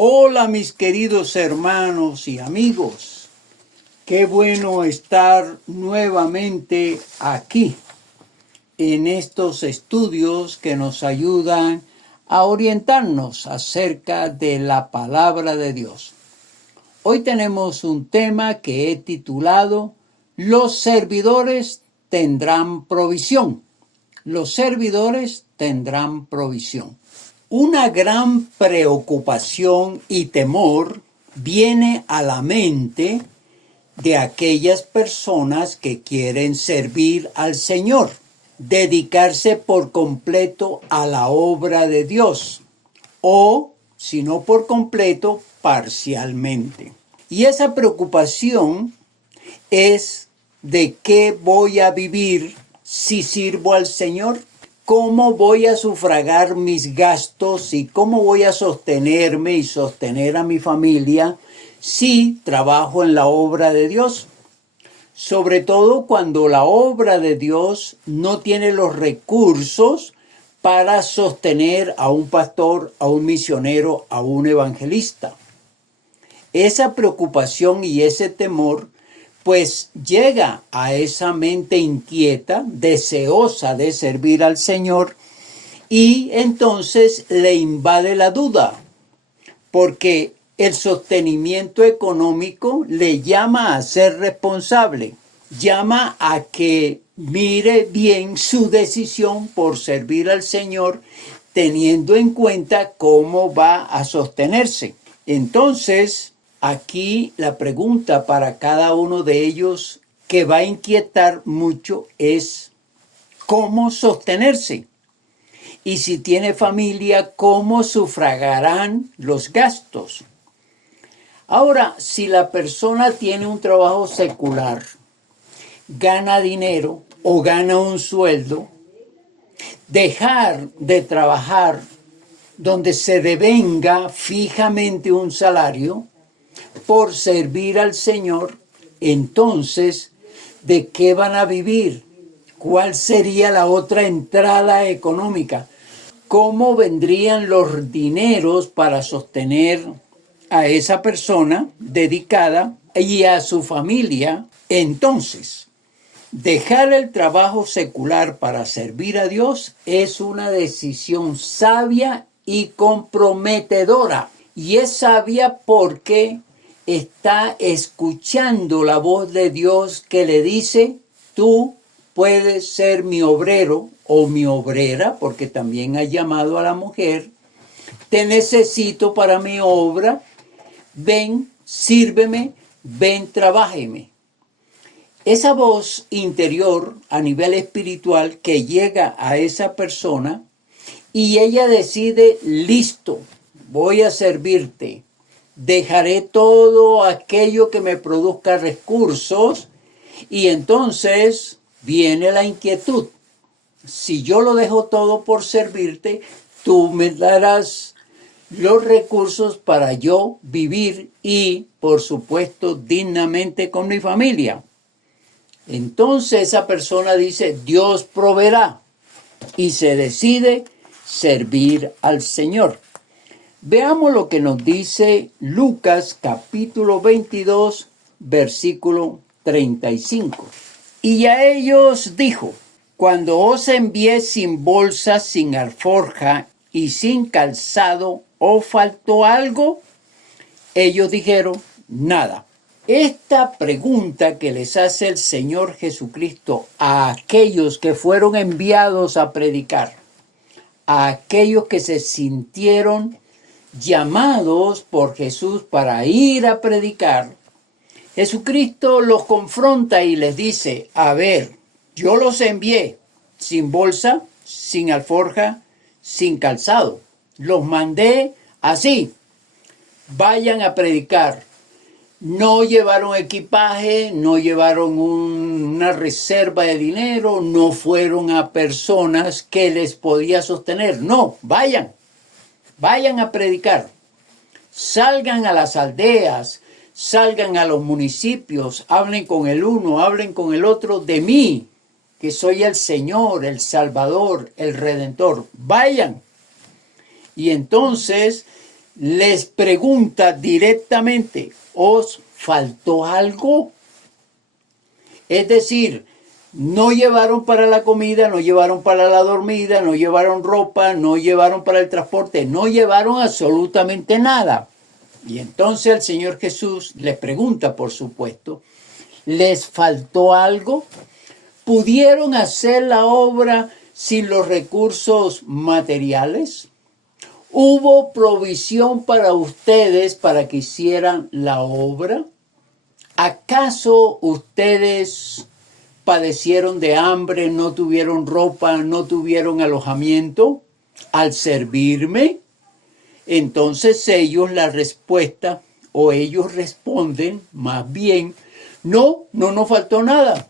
Hola mis queridos hermanos y amigos, qué bueno estar nuevamente aquí en estos estudios que nos ayudan a orientarnos acerca de la palabra de Dios. Hoy tenemos un tema que he titulado Los servidores tendrán provisión. Los servidores tendrán provisión. Una gran preocupación y temor viene a la mente de aquellas personas que quieren servir al Señor, dedicarse por completo a la obra de Dios, o, si no por completo, parcialmente. Y esa preocupación es de qué voy a vivir si sirvo al Señor. ¿Cómo voy a sufragar mis gastos y cómo voy a sostenerme y sostener a mi familia si trabajo en la obra de Dios? Sobre todo cuando la obra de Dios no tiene los recursos para sostener a un pastor, a un misionero, a un evangelista. Esa preocupación y ese temor pues llega a esa mente inquieta, deseosa de servir al Señor, y entonces le invade la duda, porque el sostenimiento económico le llama a ser responsable, llama a que mire bien su decisión por servir al Señor, teniendo en cuenta cómo va a sostenerse. Entonces, aquí la pregunta para cada uno de ellos que va a inquietar mucho es ¿cómo sostenerse? Y si tiene familia, ¿cómo sufragarán los gastos? Ahora, si la persona tiene un trabajo secular, gana dinero o gana un sueldo, dejar de trabajar donde se devenga fijamente un salario, por servir al Señor, entonces, ¿de qué van a vivir? ¿Cuál sería la otra entrada económica? ¿Cómo vendrían los dineros para sostener a esa persona dedicada y a su familia? Entonces, dejar el trabajo secular para servir a Dios es una decisión sabia y comprometedora. Y es sabia porque está escuchando la voz de Dios que le dice, tú puedes ser mi obrero o mi obrera, porque también ha llamado a la mujer, te necesito para mi obra, ven, sírveme, ven, trabájeme. Esa voz interior a nivel espiritual que llega a esa persona y ella decide, listo, voy a servirte. Dejaré todo aquello que me produzca recursos y entonces viene la inquietud. Si yo lo dejo todo por servirte, tú me darás los recursos para yo vivir y, por supuesto, dignamente con mi familia. Entonces esa persona dice, Dios proveerá y se decide servir al Señor. Veamos lo que nos dice Lucas capítulo 22, versículo 35. Y a ellos dijo, cuando os envié sin bolsa, sin alforja y sin calzado, ¿os faltó algo? Ellos dijeron, nada. Esta pregunta que les hace el Señor Jesucristo a aquellos que fueron enviados a predicar, a aquellos que se sintieron llamados por Jesús para ir a predicar, Jesucristo los confronta y les dice, a ver, yo los envié sin bolsa, sin alforja, sin calzado. Los mandé así, vayan a predicar. No llevaron equipaje, no llevaron una reserva de dinero, no fueron a personas que les podía sostener. No, vayan a predicar. Salgan a las aldeas, salgan a los municipios, hablen con el uno, hablen con el otro de mí, que soy el Señor, el Salvador, el Redentor. Vayan. Y entonces les pregunta directamente, ¿os faltó algo? Es decir, no llevaron para la comida, no llevaron para la dormida, no llevaron ropa, no llevaron para el transporte, no llevaron absolutamente nada. Y entonces el Señor Jesús les pregunta, por supuesto, ¿les faltó algo? ¿Pudieron hacer la obra sin los recursos materiales? ¿Hubo provisión para ustedes para que hicieran la obra? ¿Acaso ustedes padecieron de hambre, no tuvieron ropa, no tuvieron alojamiento al servirme? Entonces ellos responden más bien, no nos faltó nada.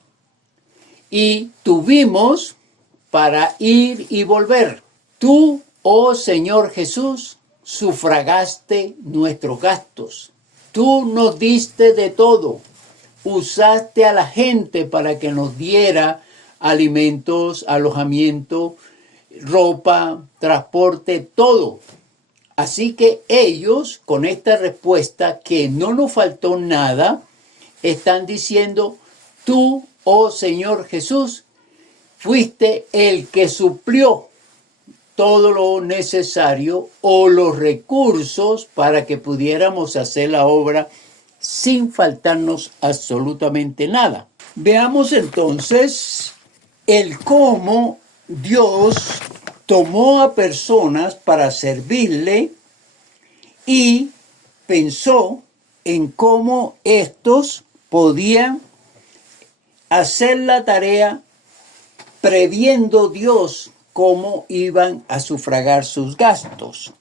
Y tuvimos para ir y volver. Tú, oh Señor Jesús, sufragaste nuestros gastos. Tú nos diste de todo. Usaste a la gente para que nos diera alimentos, alojamiento, ropa, transporte, todo. Así que ellos, con esta respuesta, que no nos faltó nada, están diciendo, tú, oh Señor Jesús, fuiste el que suplió todo lo necesario o los recursos para que pudiéramos hacer la obra sin faltarnos absolutamente nada. Veamos entonces el cómo Dios tomó a personas para servirle y pensó en cómo estos podían hacer la tarea previendo Dios cómo iban a sufragar sus gastos.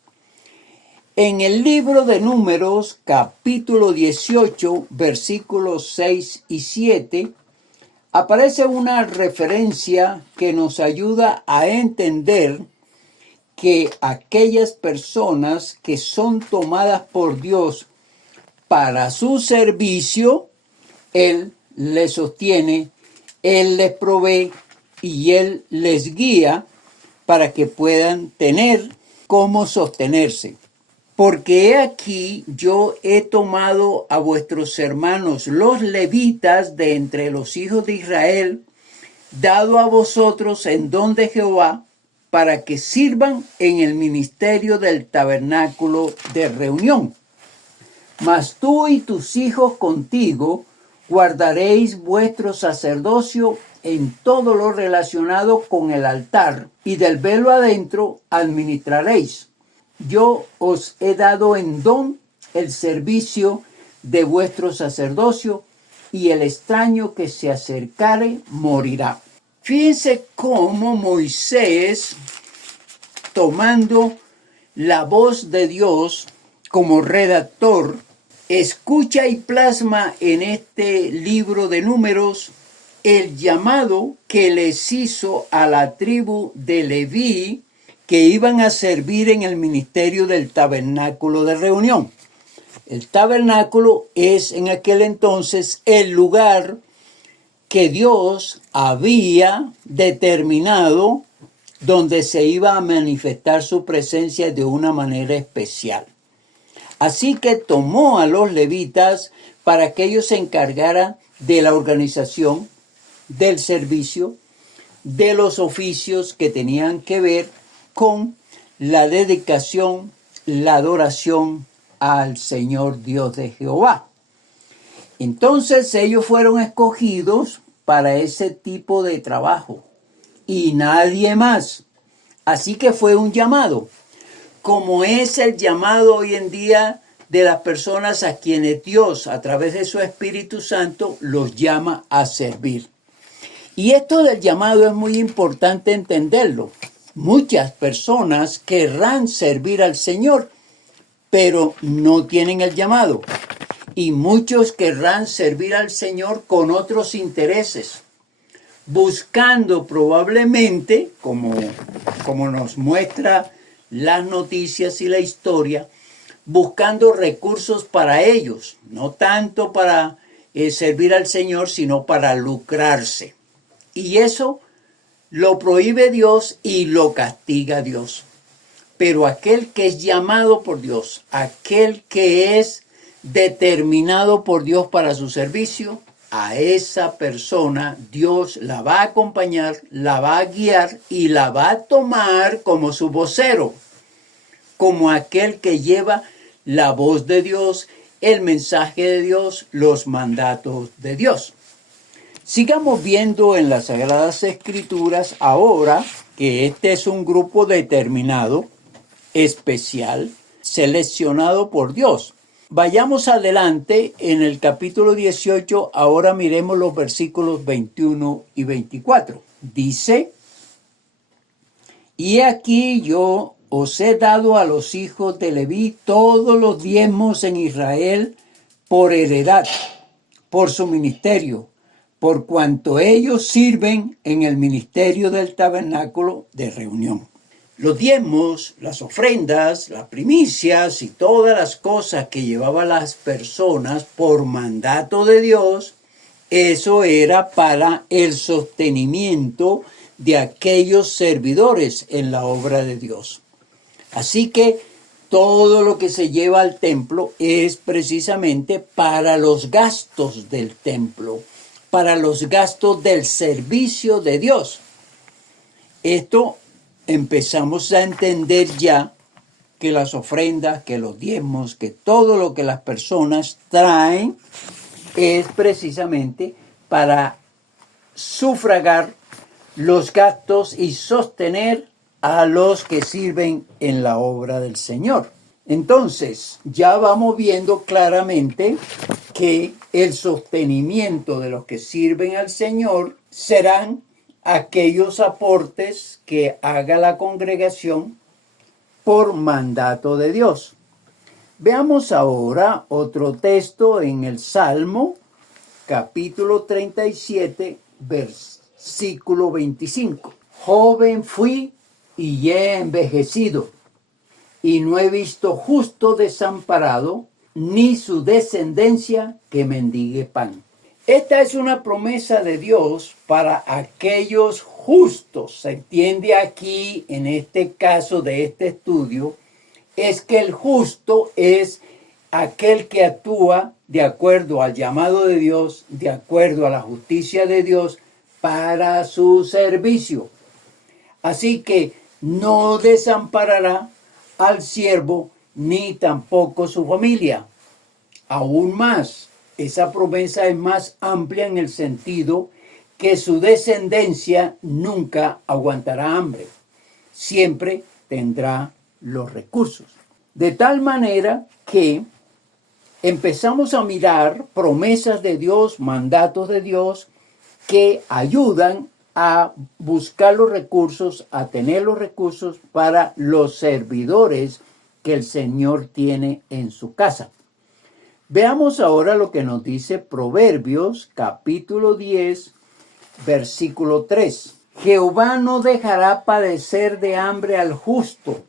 En el libro de Números, capítulo 18, versículos 6 y 7, aparece una referencia que nos ayuda a entender que aquellas personas que son tomadas por Dios para su servicio, Él les sostiene, Él les provee y Él les guía para que puedan tener cómo sostenerse. Porque he aquí yo he tomado a vuestros hermanos los levitas de entre los hijos de Israel, dado a vosotros en don de Jehová, para que sirvan en el ministerio del tabernáculo de reunión. Mas tú y tus hijos contigo guardaréis vuestro sacerdocio en todo lo relacionado con el altar, y del velo adentro administraréis. Yo os he dado en don el servicio de vuestro sacerdocio, y el extraño que se acercare morirá. Fíjense cómo Moisés, tomando la voz de Dios como redactor, escucha y plasma en este libro de Números el llamado que les hizo a la tribu de Leví, que iban a servir en el ministerio del tabernáculo de reunión. El tabernáculo es en aquel entonces el lugar que Dios había determinado donde se iba a manifestar su presencia de una manera especial. Así que tomó a los levitas para que ellos se encargaran de la organización, del servicio, de los oficios que tenían que ver con la dedicación, la adoración al Señor Dios de Jehová. Entonces ellos fueron escogidos para ese tipo de trabajo y nadie más. Así que fue un llamado, como es el llamado hoy en día de las personas a quienes Dios, a través de su Espíritu Santo, los llama a servir. Y esto del llamado es muy importante entenderlo. Muchas personas querrán servir al Señor, pero no tienen el llamado. Y muchos querrán servir al Señor con otros intereses, buscando probablemente, como nos muestra las noticias y la historia, buscando recursos para ellos, no tanto para servir al Señor, sino para lucrarse. Y eso lo prohíbe Dios y lo castiga Dios. Pero aquel que es llamado por Dios, aquel que es determinado por Dios para su servicio, a esa persona Dios la va a acompañar, la va a guiar y la va a tomar como su vocero, como aquel que lleva la voz de Dios, el mensaje de Dios, los mandatos de Dios. Sigamos viendo en las Sagradas Escrituras ahora que este es un grupo determinado, especial, seleccionado por Dios. Vayamos adelante en el capítulo 18, ahora miremos los versículos 21 y 24. Dice, y aquí yo os he dado a los hijos de Leví todos los diezmos en Israel por heredad, por su ministerio, por cuanto ellos sirven en el ministerio del tabernáculo de reunión. Los diezmos, las ofrendas, las primicias y todas las cosas que llevaban las personas por mandato de Dios, eso era para el sostenimiento de aquellos servidores en la obra de Dios. Así que todo lo que se lleva al templo es precisamente para los gastos del templo, para los gastos del servicio de Dios. Esto empezamos a entender ya que las ofrendas, que los diezmos, que todo lo que las personas traen es precisamente para sufragar los gastos y sostener a los que sirven en la obra del Señor. Entonces, ya vamos viendo claramente que el sostenimiento de los que sirven al Señor serán aquellos aportes que haga la congregación por mandato de Dios. Veamos ahora otro texto en el Salmo, capítulo 37, versículo 25. Joven fui y he envejecido, y no he visto justo desamparado, ni su descendencia que mendigue pan. Esta es una promesa de Dios para aquellos justos. Se entiende aquí, en este caso de este estudio, es que el justo es aquel que actúa de acuerdo al llamado de Dios, de acuerdo a la justicia de Dios para su servicio. Así que no desamparará al siervo ni tampoco su familia. Aún más, esa promesa es más amplia en el sentido que su descendencia nunca aguantará hambre. Siempre tendrá los recursos. De tal manera que empezamos a mirar promesas de Dios, mandatos de Dios que ayudan a buscar los recursos, a tener los recursos para los servidores que el Señor tiene en su casa. Veamos ahora lo que nos dice Proverbios, capítulo 10, versículo 3. Jehová no dejará padecer de hambre al justo,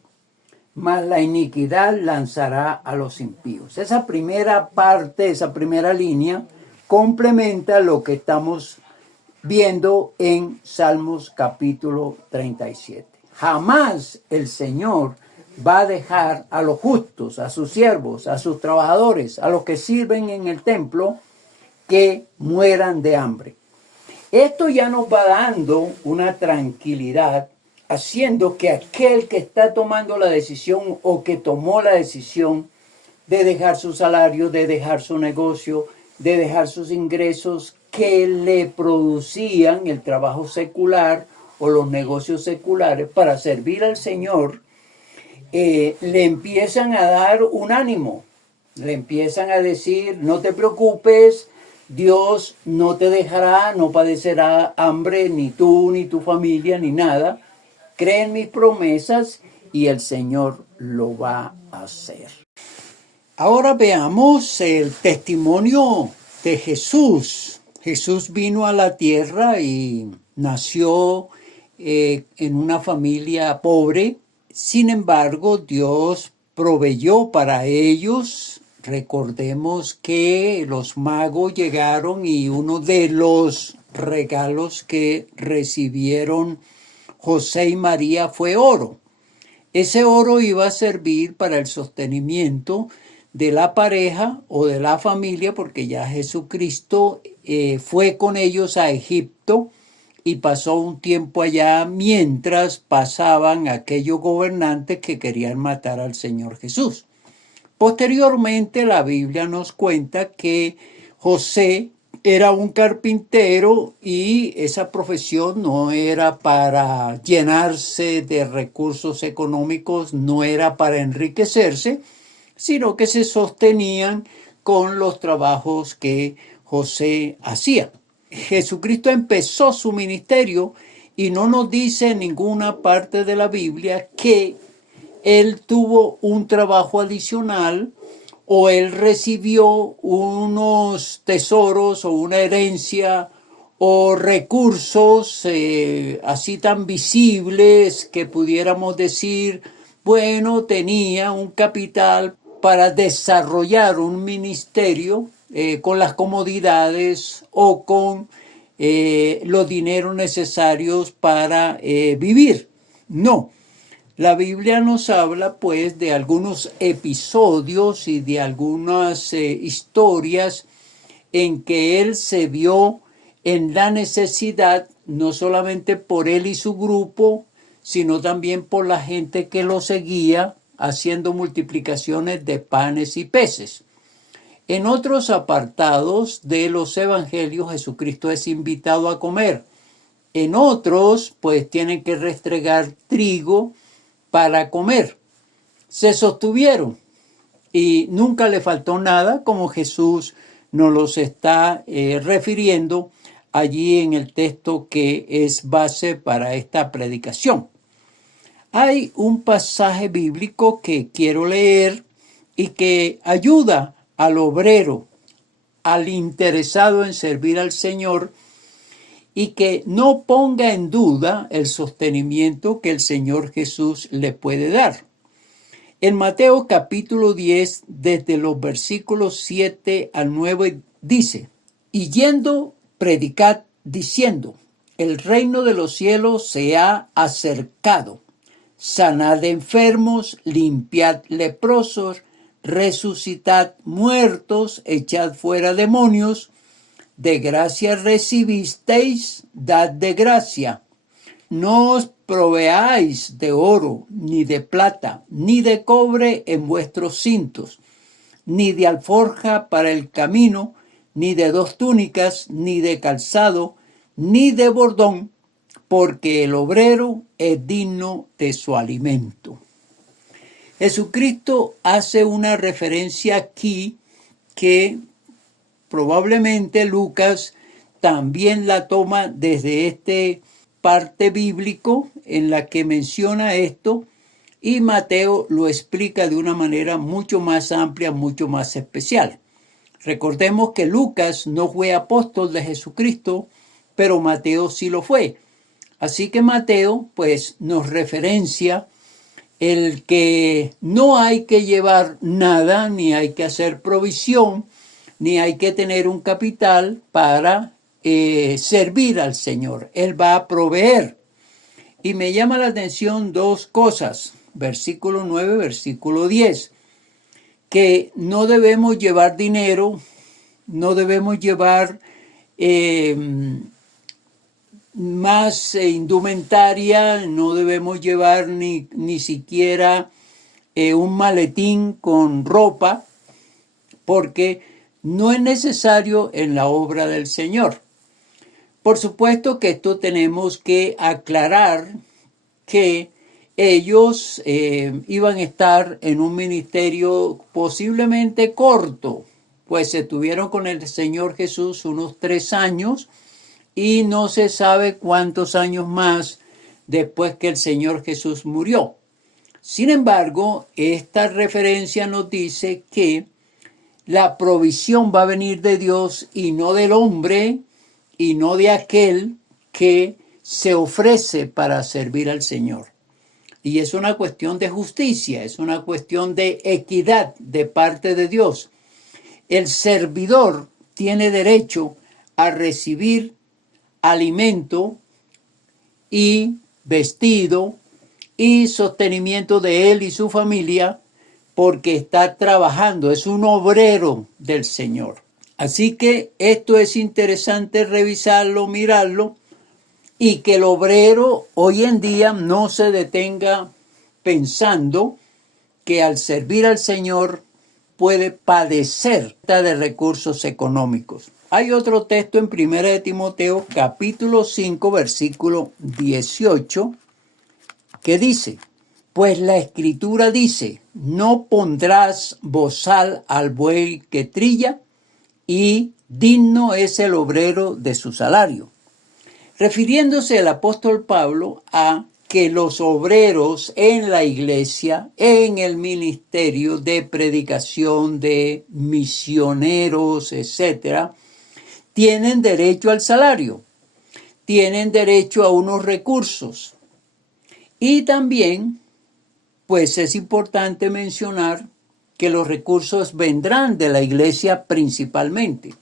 mas la iniquidad lanzará a los impíos. Esa primera parte, esa primera línea, complementa lo que estamos viendo en Salmos capítulo 37. Jamás el Señor va a dejar a los justos, a sus siervos, a sus trabajadores, a los que sirven en el templo, que mueran de hambre. Esto ya nos va dando una tranquilidad, haciendo que aquel que está tomando la decisión o que tomó la decisión de dejar su salario, de dejar su negocio, de dejar sus ingresos que le producían el trabajo secular o los negocios seculares para servir al Señor, le empiezan a dar un ánimo, le empiezan a decir, no te preocupes, Dios no te dejará, no padecerá hambre, ni tú, ni tu familia, ni nada. Cree en mis promesas y el Señor lo va a hacer. Ahora veamos el testimonio de Jesús. Jesús vino a la tierra y nació en una familia pobre. Sin embargo, Dios proveyó para ellos. Recordemos que los magos llegaron y uno de los regalos que recibieron José y María fue oro. Ese oro iba a servir para el sostenimiento de la pareja o de la familia, porque ya Jesucristo fue con ellos a Egipto y pasó un tiempo allá mientras pasaban aquellos gobernantes que querían matar al Señor Jesús. Posteriormente la Biblia nos cuenta que José era un carpintero y esa profesión no era para llenarse de recursos económicos, no era para enriquecerse, sino que se sostenían con los trabajos que José hacía. Jesucristo empezó su ministerio y no nos dice en ninguna parte de la Biblia que él tuvo un trabajo adicional o él recibió unos tesoros o una herencia o recursos así tan visibles que pudiéramos decir, bueno, tenía un capital para desarrollar un ministerio con las comodidades o con los dineros necesarios para vivir. No. La Biblia nos habla pues de algunos episodios y de algunas historias en que él se vio en la necesidad, no solamente por él y su grupo, sino también por la gente que lo seguía haciendo multiplicaciones de panes y peces. En otros apartados de los evangelios, Jesucristo es invitado a comer. En otros, pues tienen que restregar trigo para comer. Se sostuvieron y nunca le faltó nada, como Jesús nos los está refiriendo allí en el texto que es base para esta predicación. Hay un pasaje bíblico que quiero leer y que ayuda al obrero, al interesado en servir al Señor, y que no ponga en duda el sostenimiento que el Señor Jesús le puede dar. En Mateo capítulo 10, desde los versículos 7 al 9, dice: y yendo, predicad diciendo, el reino de los cielos se ha acercado. Sanad enfermos, limpiad leprosos, resucitad muertos, echad fuera demonios. De gracia recibisteis, dad de gracia. No os proveáis de oro, ni de plata, ni de cobre en vuestros cintos, ni de alforja para el camino, ni de 2 túnicas, ni de calzado, ni de bordón, porque el obrero es digno de su alimento. Jesucristo hace una referencia aquí que probablemente Lucas también la toma desde este parte bíblico en la que menciona esto, y Mateo lo explica de una manera mucho más amplia, mucho más especial. Recordemos que Lucas no fue apóstol de Jesucristo, pero Mateo sí lo fue. Así que Mateo pues nos referencia el que no hay que llevar nada, ni hay que hacer provisión, ni hay que tener un capital para servir al Señor. Él va a proveer. Y me llama la atención 2 cosas. Versículo 9, versículo 10. Que no debemos llevar dinero, no debemos llevar más indumentaria, no debemos llevar ni siquiera un maletín con ropa, porque no es necesario en la obra del Señor. Por supuesto que esto tenemos que aclarar que ellos iban a estar en un ministerio posiblemente corto, pues estuvieron con el Señor Jesús unos 3 años y no se sabe cuántos años más después que el Señor Jesús murió. Sin embargo, esta referencia nos dice que la provisión va a venir de Dios y no del hombre y no de aquel que se ofrece para servir al Señor. Y es una cuestión de justicia, es una cuestión de equidad de parte de Dios. El servidor tiene derecho a recibir alimento y vestido y sostenimiento de él y su familia, porque está trabajando, es un obrero del Señor. Así que esto es interesante revisarlo, mirarlo, y que el obrero hoy en día no se detenga pensando que al servir al Señor puede padecer de recursos económicos. Hay otro texto en 1 de Timoteo capítulo 5 versículo 18 que dice: pues la Escritura dice, no pondrás bozal al buey que trilla, y digno es el obrero de su salario. Refiriéndose el apóstol Pablo a que los obreros en la iglesia, en el ministerio de predicación, de misioneros, etc., tienen derecho al salario, tienen derecho a unos recursos. Y también, pues es importante mencionar que los recursos vendrán de la iglesia principalmente.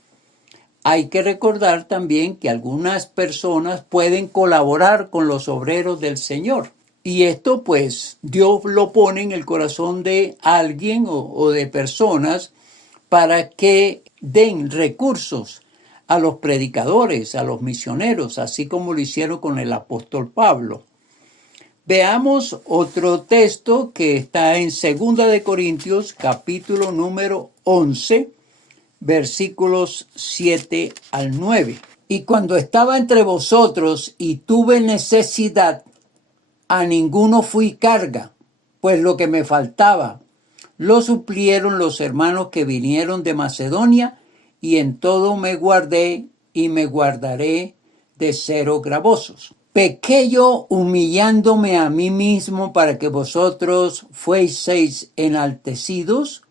Hay que recordar también que algunas personas pueden colaborar con los obreros del Señor. Y esto pues Dios lo pone en el corazón de alguien o de personas para que den recursos a los predicadores, a los misioneros, así como lo hicieron con el apóstol Pablo. Veamos otro texto que está en 2 de Corintios, capítulo número 11, versículos 7 al 9. Y cuando estaba entre vosotros y tuve necesidad, a ninguno fui carga, pues lo que me faltaba lo suplieron los hermanos que vinieron de Macedonia, y en todo me guardé y me guardaré de seros gravosos. Pequé yo humillándome a mí mismo para que vosotros fueseis enaltecidos,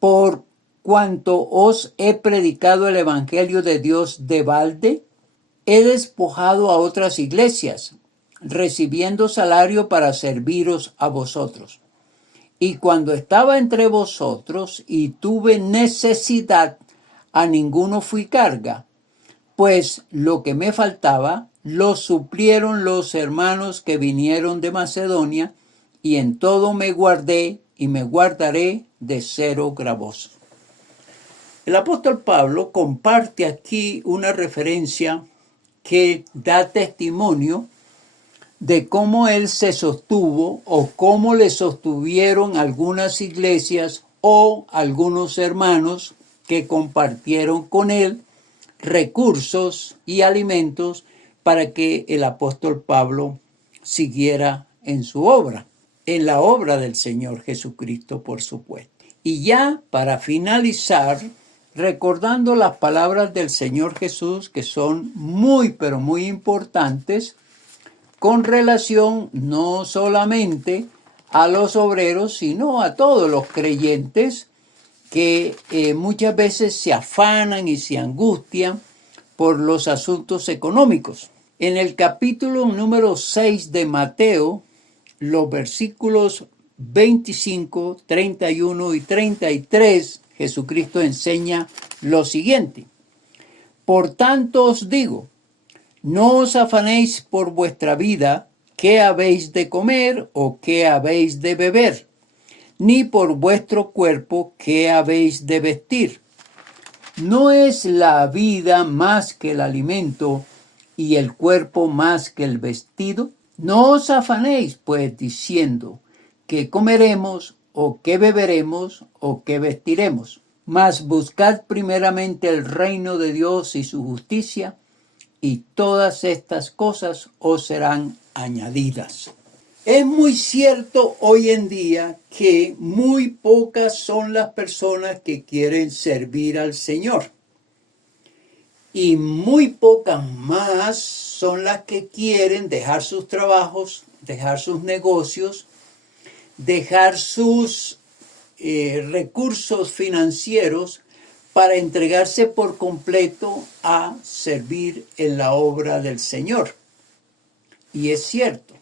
por cuanto os he predicado el evangelio de Dios de balde. He despojado a otras iglesias, recibiendo salario para serviros a vosotros. Y cuando estaba entre vosotros y tuve necesidad, a ninguno fui carga, pues lo que me faltaba lo suplieron los hermanos que vinieron de Macedonia, y en todo me guardé y me guardaré de seros gravosos. El apóstol Pablo comparte aquí una referencia que da testimonio de cómo él se sostuvo o cómo le sostuvieron algunas iglesias o algunos hermanos que compartieron con él recursos y alimentos para que el apóstol Pablo siguiera en su obra, en la obra del Señor Jesucristo, por supuesto. Y ya para finalizar, recordando las palabras del Señor Jesús, que son muy, pero muy importantes, con relación no solamente a los obreros, sino a todos los creyentes que muchas veces se afanan y se angustian por los asuntos económicos. En el capítulo número 6 de Mateo, los versículos 25, 31 y 33, Jesucristo enseña lo siguiente: por tanto os digo, no os afanéis por vuestra vida, qué habéis de comer o qué habéis de beber, ni por vuestro cuerpo, qué habéis de vestir. ¿No es la vida más que el alimento y el cuerpo más que el vestido? No os afanéis, pues, diciendo, ¿qué comeremos o qué beberemos o qué vestiremos? Mas buscad primeramente el reino de Dios y su justicia, y todas estas cosas os serán añadidas. Es muy cierto hoy en día que muy pocas son las personas que quieren servir al Señor. Y muy pocas más son las que quieren dejar sus trabajos, dejar sus negocios, dejar sus recursos financieros para entregarse por completo a servir en la obra del Señor. Y es cierto,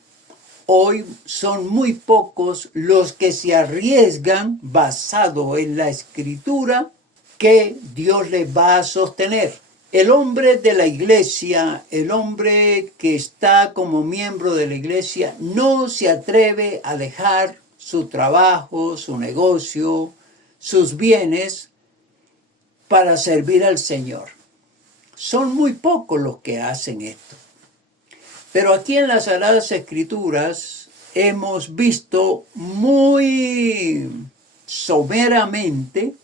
hoy son muy pocos los que se arriesgan basado en la Escritura que Dios les va a sostener. El hombre de la iglesia, el hombre que está como miembro de la iglesia, no se atreve a dejar su trabajo, su negocio, sus bienes para servir al Señor. Son muy pocos los que hacen esto. Pero aquí en las Sagradas Escrituras hemos visto muy someramente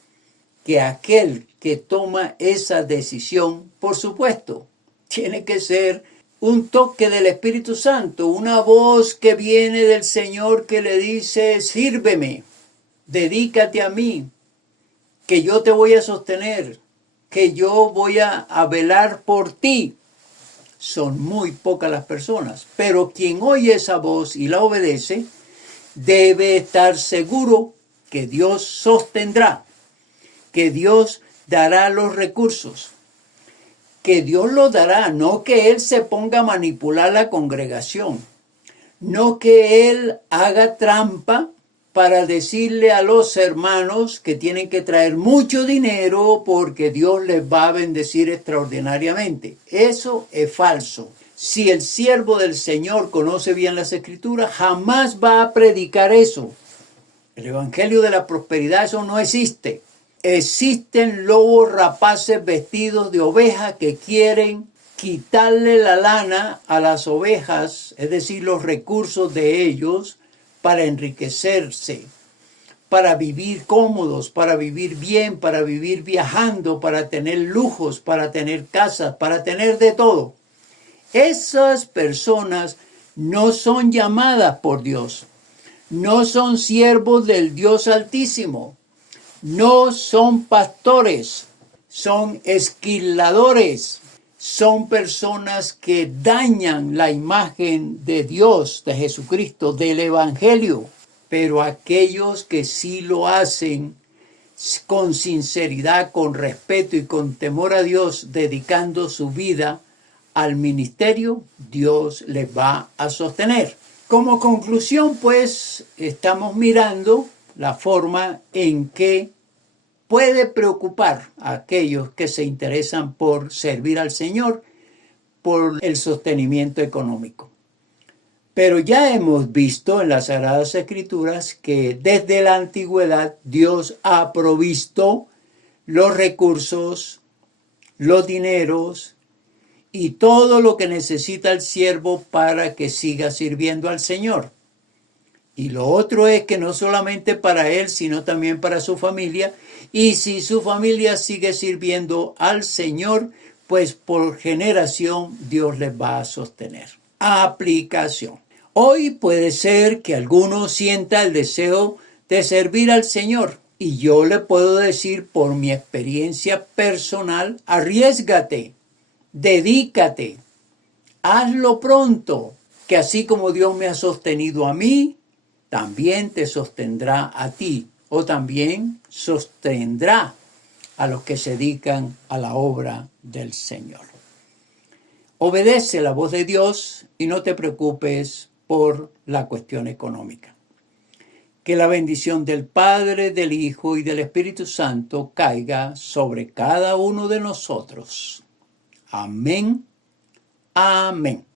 que aquel que toma esa decisión, por supuesto, tiene que ser un toque del Espíritu Santo, una voz que viene del Señor que le dice, sírveme, dedícate a mí, que yo te voy a sostener, que yo voy a velar por ti. Son muy pocas las personas, pero quien oye esa voz y la obedece, debe estar seguro que Dios sostendrá, que Dios dará los recursos, que Dios los dará, no que Él se ponga a manipular la congregación, no que Él haga trampa para decirle a los hermanos que tienen que traer mucho dinero porque Dios les va a bendecir extraordinariamente. Eso es falso. Si el siervo del Señor conoce bien las Escrituras, jamás va a predicar eso. El evangelio de la prosperidad, eso no existe. Existen lobos rapaces vestidos de oveja que quieren quitarle la lana a las ovejas, es decir, los recursos de ellos, para enriquecerse, para vivir cómodos, para vivir bien, para vivir viajando, para tener lujos, para tener casas, para tener de todo. Esas personas no son llamadas por Dios, no son siervos del Dios Altísimo, no son pastores, son esquiladores, son personas que dañan la imagen de Dios, de Jesucristo, del Evangelio. Pero aquellos que sí lo hacen con sinceridad, con respeto y con temor a Dios, dedicando su vida al ministerio, Dios les va a sostener. Como conclusión, pues, estamos mirando la forma en que puede preocupar a aquellos que se interesan por servir al Señor, por el sostenimiento económico. Pero ya hemos visto en las Sagradas Escrituras que desde la antigüedad Dios ha provisto los recursos, los dineros y todo lo que necesita el siervo para que siga sirviendo al Señor. Y lo otro es que no solamente para él, sino también para su familia. Y si su familia sigue sirviendo al Señor, pues por generación Dios les va a sostener. Aplicación. Hoy puede ser que alguno sienta el deseo de servir al Señor. Y yo le puedo decir por mi experiencia personal, arriésgate, dedícate, hazlo pronto, que así como Dios me ha sostenido a mí, también te sostendrá a ti, o también sostendrá a los que se dedican a la obra del Señor. Obedece la voz de Dios y no te preocupes por la cuestión económica. Que la bendición del Padre, del Hijo y del Espíritu Santo caiga sobre cada uno de nosotros. Amén. Amén.